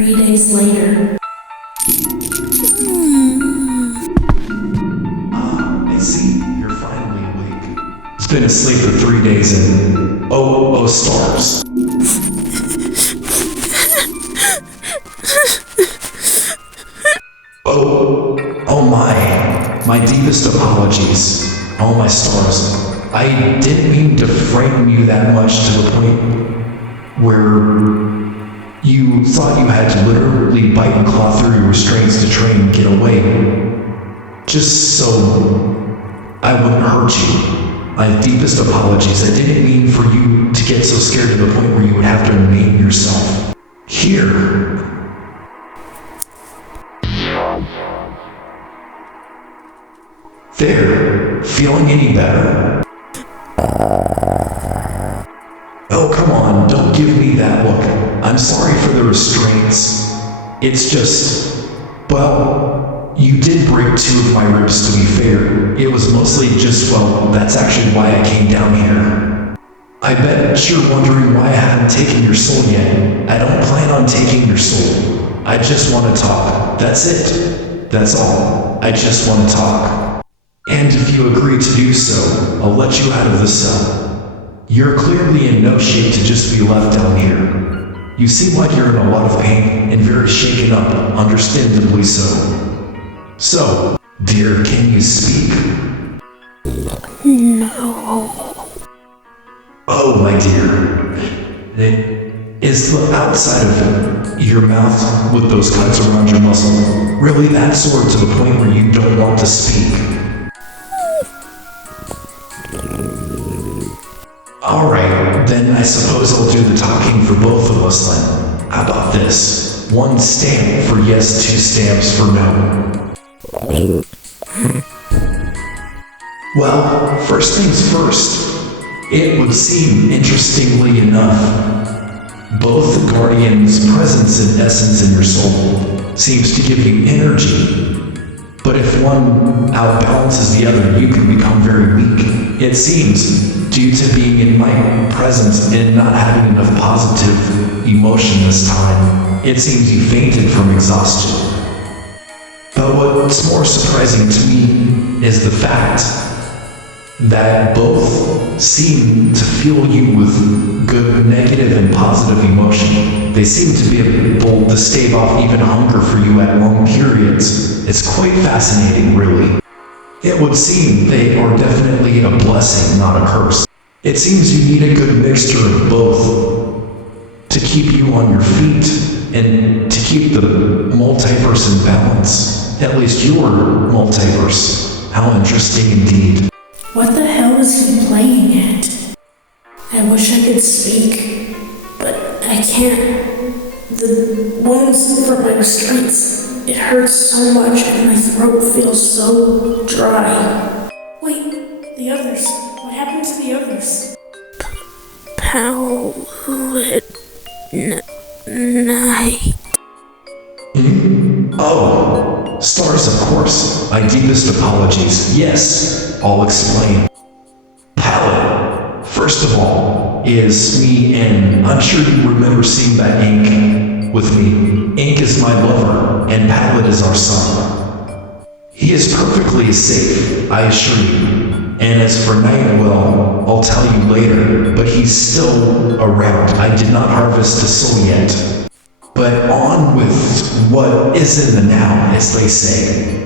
3 days later. I see. You're finally awake. It's been asleep for 3 days and... Oh, stars. Oh my. My deepest apologies. Oh my stars. I didn't mean to frighten you that much to the point where you thought you had to literally bite and claw through your restraints to try and get away. Just so I wouldn't hurt you. My deepest apologies. I didn't mean for you to get so scared to the point where you would have to name yourself. Here. There. Feeling any better? Oh, come on. Don't give me that look. I'm sorry for the restraints. It's just... Well, you did break 2 of my ribs, to be fair. It was mostly just, well, that's actually why I came down here. I bet you're wondering why I haven't taken your soul yet. I don't plan on taking your soul. I just want to talk. That's it. That's all. I just want to talk. And if you agree to do so, I'll let you out of the cell. You're clearly in no shape to just be left down here. You seem like you're in a lot of pain and very shaken up, understandably so. So, dear, can you speak? No. Oh, my dear. Is the outside of your mouth with those cuts around your muscle really that sore to the point where you don't want to speak? Alright, then I suppose I'll do the talking for both of us then. How about this? 1 stamp for yes, 2 stamps for no. Well, first things first. It would seem, interestingly enough, both the Guardian's presence and essence in your soul seems to give you energy. But if one outbalances the other, you can become very weak. It seems, due to being in my presence and not having enough positive emotion this time, it seems you fainted from exhaustion. But what's more surprising to me is the fact that both seem to fill you with good, negative, and positive emotion. They seem to be able to stave off even hunger for you at long periods. It's quite fascinating, really. It would seem they are definitely a blessing, not a curse. It seems you need a good mixture of both to keep you on your feet and to keep the multiverse in balance. At least your multiverse. How interesting indeed. What the hell is he playing at? I wish I could speak, but I can't. The wounds from my restraints, it hurts so much and my throat feels so dry. Wait, the others. What happened to the others? Palette night. Oh, stars, of course. My deepest apologies. Yes, I'll explain. Palette, first of all, is me, and I'm sure you remember seeing that Ink with me. Ink is my lover, and Palette is our son. He is perfectly safe, I assure you. And as for Night, well, I'll tell you later, but he's still around. I did not harvest a soul yet. But on with what is in the now, as they say.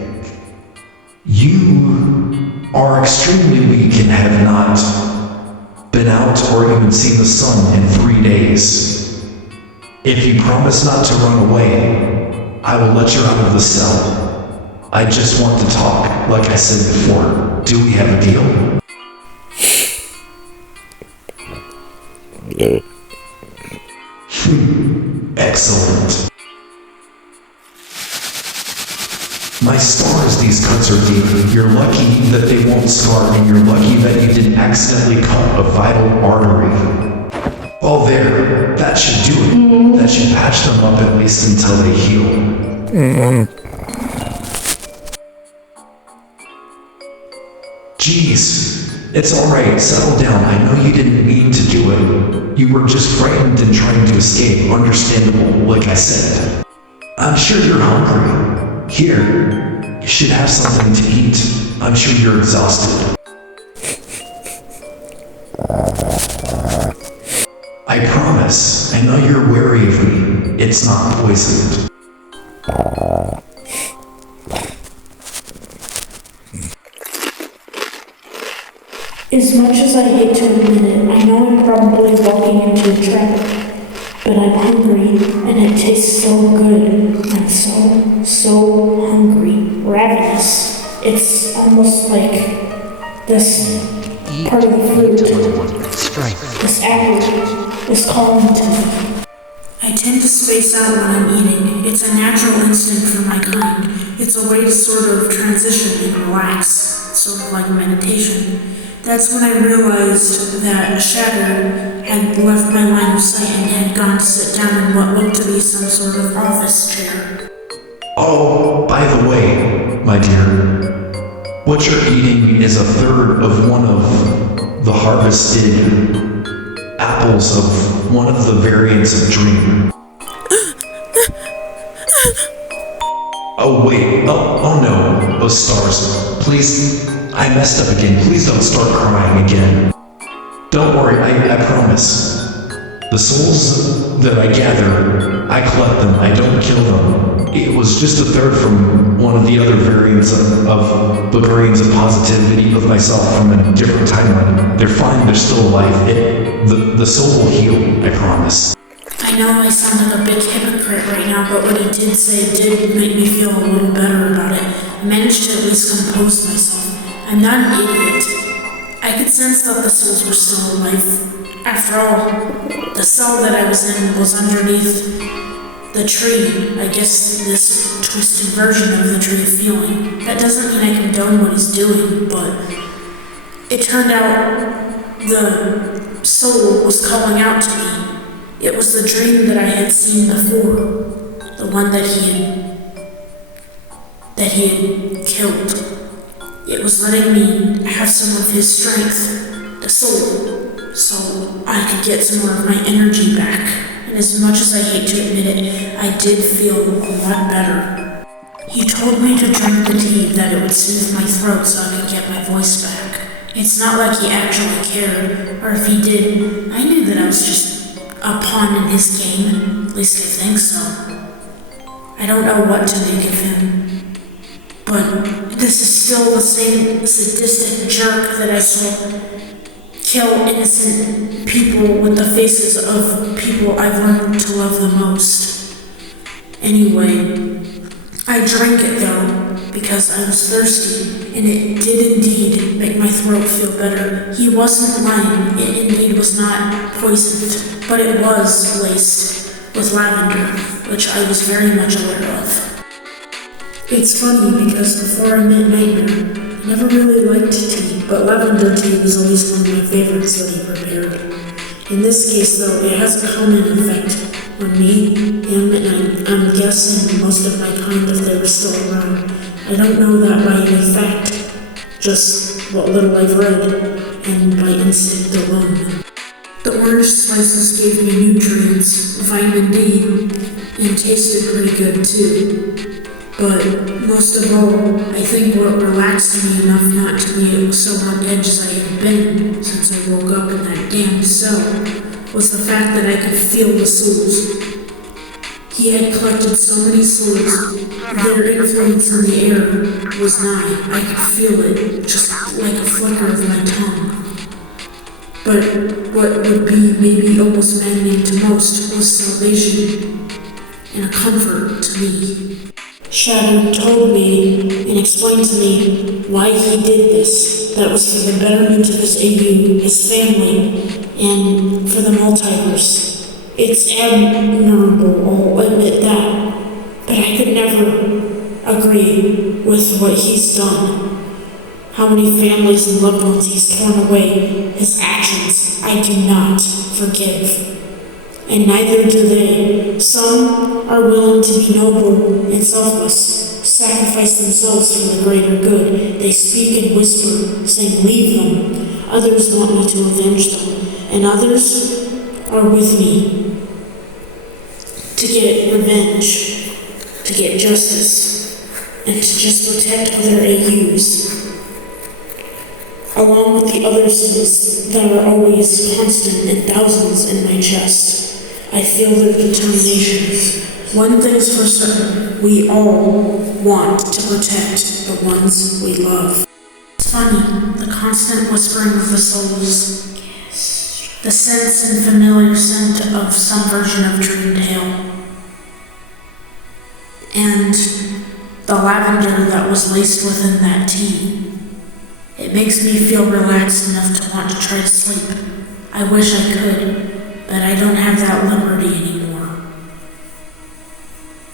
You are extremely weak and have not been out or even seen the sun in 3 days. If you promise not to run away, I will let you out of the cell. I just want to talk, like I said before. Do we have a deal? Excellent. My stars, these cuts are deep. You're lucky that they won't scar, and you're lucky that you didn't accidentally cut a vital artery. Oh, there. That should do it. That should patch them up at least until they heal. Jeez. It's alright, settle down. I know you didn't mean to do it. You were just frightened and trying to escape. Understandable, like I said. I'm sure you're hungry. Here, you should have something to eat. I'm sure you're exhausted. I promise, I know you're wary of me. It's not poisoned. As much as I hate to admit it, I know I'm probably walking into a trap, but I'm hungry, and it tastes so good. I'm so hungry, ravenous. It's almost like this part of the fruit, this apple, is calling to me. I tend to space out when I'm eating. It's a natural instinct for my kind. It's a way to sort of transition and relax, sort of like meditation. That's when I realized that Shadow had left my line of sight and had gone to sit down in what looked to be some sort of office chair. Oh, by the way, my dear, what you're eating is a third of one of the harvested apples of one of the variants of Dream. Oh wait, oh no, those stars. Please, I messed up again. Please don't start crying again. Don't worry, I promise. The souls that I gather, I collect them, I don't kill them. It was just a third from one of the other variants of the variants of positivity of myself from a different timeline. They're fine, they're still alive. The soul will heal, I promise. I know I sound like a big hypocrite right now, but what he did say did make me feel a little better about it. I managed to at least compose myself. I'm not an idiot. I could sense that the souls were still alive. After all, the cell that I was in was underneath the tree. I guess this twisted version of the tree of feeling. That doesn't mean I condone what he's doing, but it turned out the soul was calling out to me. It was the dream that I had seen before, the one that he had killed. It was letting me have some of his strength, the soul, so I could get some more of my energy back. And as much as I hate to admit it, I did feel a lot better. He told me to drink the tea, that it would soothe my throat so I could get my voice back. It's not like he actually cared, or if he did, I knew that I was just a pawn in his game. At least I think so. I don't know what to make of him. But this is still the same sadistic jerk that I saw kill innocent people with the faces of people I've learned to love the most. Anyway, I drank it though, because I was thirsty, and it did indeed make my throat feel better. He wasn't lying, it indeed was not poisoned, but it was laced with lavender, which I was very much aware of. It's funny because before I met Nightmare, I never really liked tea, but lavender tea was always one of my favorites that he prepared. In this case though, it has a calming effect on me, him, and I'm guessing most of my kind if they were still around. I don't know that by any fact, just what little I've read, and by instinct alone. The orange slices gave me nutrients, vitamin D, and tasted pretty good too. But most of all, I think what relaxed me enough not to be so on edge as I had been since I woke up in that damned cell was the fact that I could feel the souls. He had collected so many souls, their influence in the air was nigh. I could feel it, just like a flicker of my tongue. But what would be maybe almost maddening to most was salvation and a comfort to me. Shadow told me and explained to me why he did this. That was for the betterment of his AU, his family, and for the multiverse. It's admirable, I'll admit that, but I could never agree with what he's done. How many families and loved ones he's torn away, his actions I do not forgive. And neither do they. Some are willing to be noble and selfless, sacrifice themselves for the greater good. They speak and whisper, saying, "Leave them." Others want me to avenge them, and others are with me to get revenge, to get justice, and to just protect other AUs. Along with the other souls that are always constant and thousands in my chest. I feel their determination. One thing's for certain, we all want to protect the ones we love. It's funny, the constant whispering of the souls, the sense and familiar scent of some version of Dreamtale, and the lavender that was laced within that tea. It makes me feel relaxed enough to want to try to sleep. I wish I could, but I don't have that liberty anymore.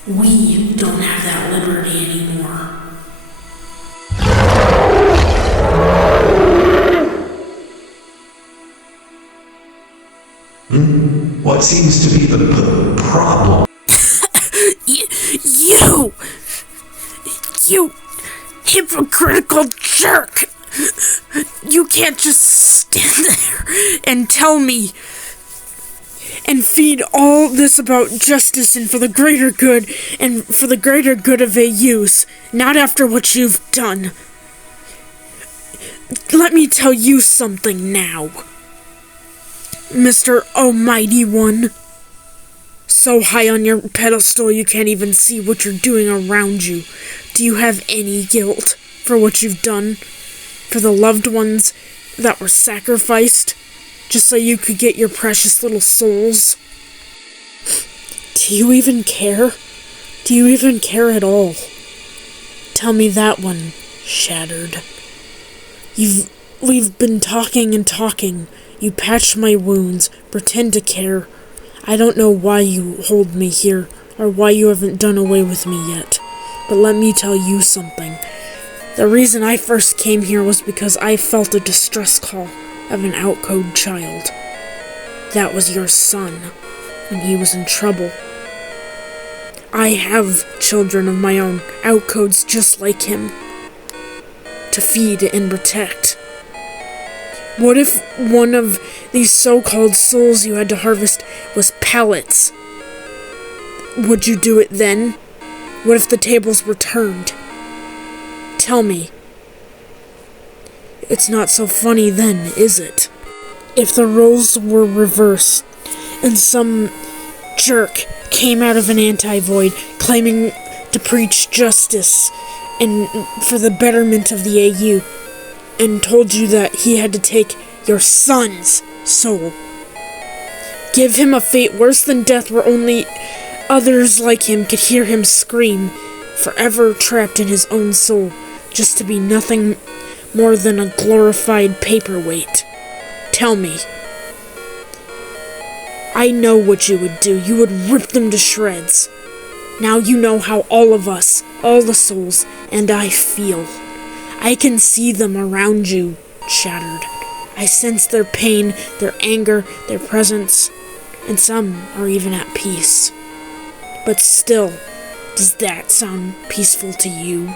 We don't have that liberty anymore. What seems to be the problem? You hypocritical jerk! You can't just stand there and tell me and feed all this about justice and for the greater good and for the greater good of AUs, not after what you've done. Let me tell you something now, Mr. Almighty One. So high on your pedestal you can't even see what you're doing around you. Do you have any guilt for what you've done? For the loved ones that were sacrificed just so you could get your precious little souls? Do you even care? Do you even care at all? Tell me that one, Shattered. We've been talking and talking. You patch my wounds, pretend to care. I don't know why you hold me here, or why you haven't done away with me yet. But let me tell you something. The reason I first came here was because I felt a distress call of an outcode child. That was your son, and he was in trouble. I have children of my own, outcodes just like him, to feed and protect. What if one of these so-called souls you had to harvest was pellets? Would you do it then? What if the tables were turned? Tell me. It's not so funny then, is it? If the roles were reversed, and some jerk came out of an anti-void claiming to preach justice and for the betterment of the AU, and told you that he had to take your son's soul. Give him a fate worse than death where only others like him could hear him scream, forever trapped in his own soul, just to be nothing more than a glorified paperweight. Tell me. I know what you would do. You would rip them to shreds. Now you know how all of us, all the souls, and I feel. I can see them around you, Shattered. I sense their pain, their anger, their presence, and some are even at peace. But still, does that sound peaceful to you?